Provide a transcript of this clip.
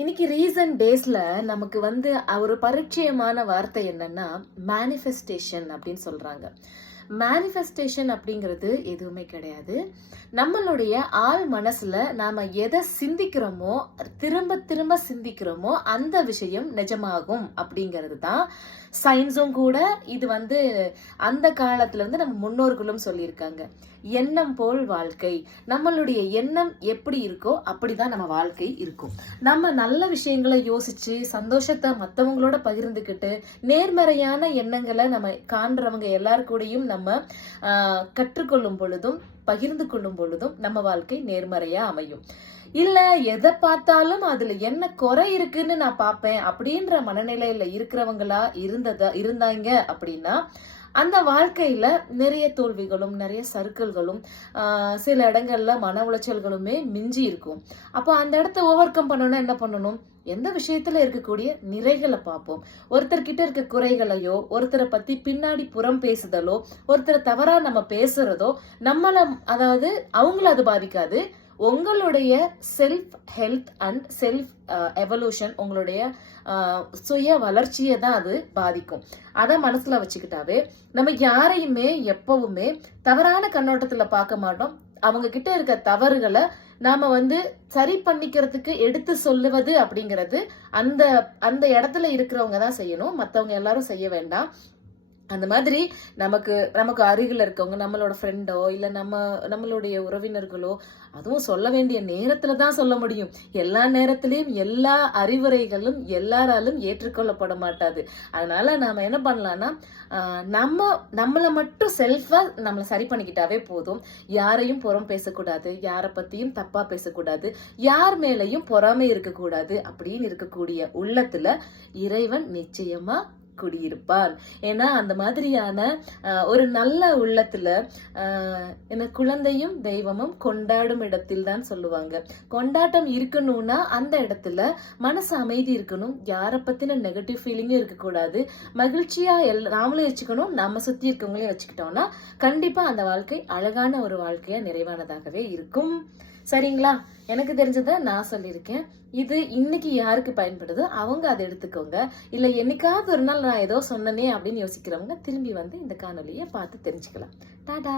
இன்னைக்கு ரீசன்ட் டேஸ்ல நமக்கு ஒரு பரிச்சயமான வார்த்தை என்னன்னா மேனிஃபெஸ்டேஷன் அப்படின்னு சொல்றாங்க. மேனிஃபெஸ்டேஷன் அப்படிங்கிறது எதுவுமே கிடையாது. நம்மளுடைய ஆள் மனசுல நாம எதை சிந்திக்கிறோமோ, திரும்ப திரும்ப சிந்திக்கிறோமோ அந்த விஷயம் நிஜமாகும் அப்படிங்கிறது தான் சயின்ஸும் கூட. இது அந்த காலத்துல நம்ம முன்னோர்களும் சொல்லியிருக்காங்க. எண்ணம் போல் வாழ்க்கை. நம்மளுடைய எண்ணம் எப்படி இருக்கோ அப்படிதான் நம்ம வாழ்க்கை இருக்கும். நம்ம நல்ல விஷயங்களை யோசிச்சு சந்தோஷத்தை மற்றவங்களோட பகிர்ந்துக்கிட்டு நேர்மறையான எண்ணங்களை நம்ம காண்றவங்க எல்லாருக்கூடையும் நம்ம கற்றுக்கொள்ளும் பொழுதும் பகிர்ந்து கொள்ளும் பொழுதும் நம்ம வாழ்க்கை நேர்மறையா அமையும். இல்ல எதை பார்த்தாலும் அதுல என்ன குறை இருக்குன்னு நான் பார்ப்பேன் அப்படின்ற மனநிலையில இருக்கிறவங்களா இருந்தாங்க அப்படின்னா அந்த வாழ்க்கையில நிறைய தோல்விகளும் நிறைய சறுக்கல்களும் சில இடங்கள்ல மன உளைச்சல்களுமே மிஞ்சி இருக்கும். அப்போ அந்த இடத்த ஓவர் கம் பண்ணணும்னா என்ன பண்ணணும்? எந்த விஷயத்துல இருக்கக்கூடிய நிறைகளை பார்ப்போம். ஒருத்தர்கிட்ட இருக்க குறைகளையோ, ஒருத்தரை பத்தி பின்னாடி புறம் பேசுதலோ, ஒருத்தரை தவறா நம்ம பேசுறதோ அதாவது அவங்கள அது பாதிக்காது. உங்களுடைய self health and self evolution, உங்களுடைய சுய வளர்ச்சியை தான் அது பாதிக்கும். அதை மனசுல வச்சுக்கிட்டாவே நம்ம யாரையுமே எப்பவுமே தவறான கண்ணோட்டத்துல பார்க்க மாட்டோம். அவங்க கிட்ட இருக்க தவறுகளை நாம சரி பண்ணிக்கிறதுக்கு எடுத்து சொல்லுவது அப்படிங்கிறது அந்த அந்த இடத்துல இருக்கிறவங்க தான் செய்யணும். மற்றவங்க எல்லாரும் செய்ய வேண்டாம். அந்த மாதிரி நமக்கு அருகில் இருக்கவங்க, நம்மளோட ஃப்ரெண்டோ இல்ல நம்மளுடைய உறவினர்களோ, அதுவும் சொல்ல வேண்டிய நேரத்துல தான் சொல்ல முடியும். எல்லா நேரத்திலயும் எல்லா அறிவுரைகளும் எல்லாராலும் ஏற்றுக்கொள்ளப்பட மாட்டாது. அதனால நாம என்ன பண்ணலாம்னா, நம்மளை மட்டும் செல்ஃபா நம்மளை சரி பண்ணிக்கிட்டாவே போதும். யாரையும் புறம் பேசக்கூடாது, யாரை பத்தியும் தப்பா பேசக்கூடாது, யார் மேலையும் பொறாமை இருக்கக்கூடாது. அப்படின்னு இருக்கக்கூடிய உள்ளத்துல இறைவன் நிச்சயமா குடியிருப்பான். ஏன்னா அந்த மாதிரியான ஒரு நல்ல உள்ளத்துல என்ன குழந்தையும் தெய்வமும் கொண்டாடும் இடத்தில் தான் சொல்லுவாங்க. கொண்டாட்டம் இருக்கணும்னா அந்த இடத்துல மனசு அமைதி இருக்கணும். யாரை பத்தின நெகட்டிவ் ஃபீலிங்கும் இருக்கக்கூடாது. மகிழ்ச்சியா நாமளும் வச்சுக்கணும். நம்ம சுத்தி இருக்கவங்களையும் வச்சுக்கிட்டோம்னா கண்டிப்பா அந்த வாழ்க்கை அழகான ஒரு வாழ்க்கையா நிறைவானதாகவே இருக்கும். சரிங்களா? எனக்கு தெரிஞ்சதை நான் சொல்லியிருக்கேன். இது இன்னைக்கு யாருக்கு பயன்படுதோ அவங்க அதை எடுத்துக்கோங்க. இல்ல என்னைக்காவது ஒரு நாள் நான் ஏதோ சொன்னனே அப்படின்னு யோசிக்கிறவங்க திரும்பி இந்த காணொலியை பார்த்து தெரிஞ்சுக்கலாம். டாடா.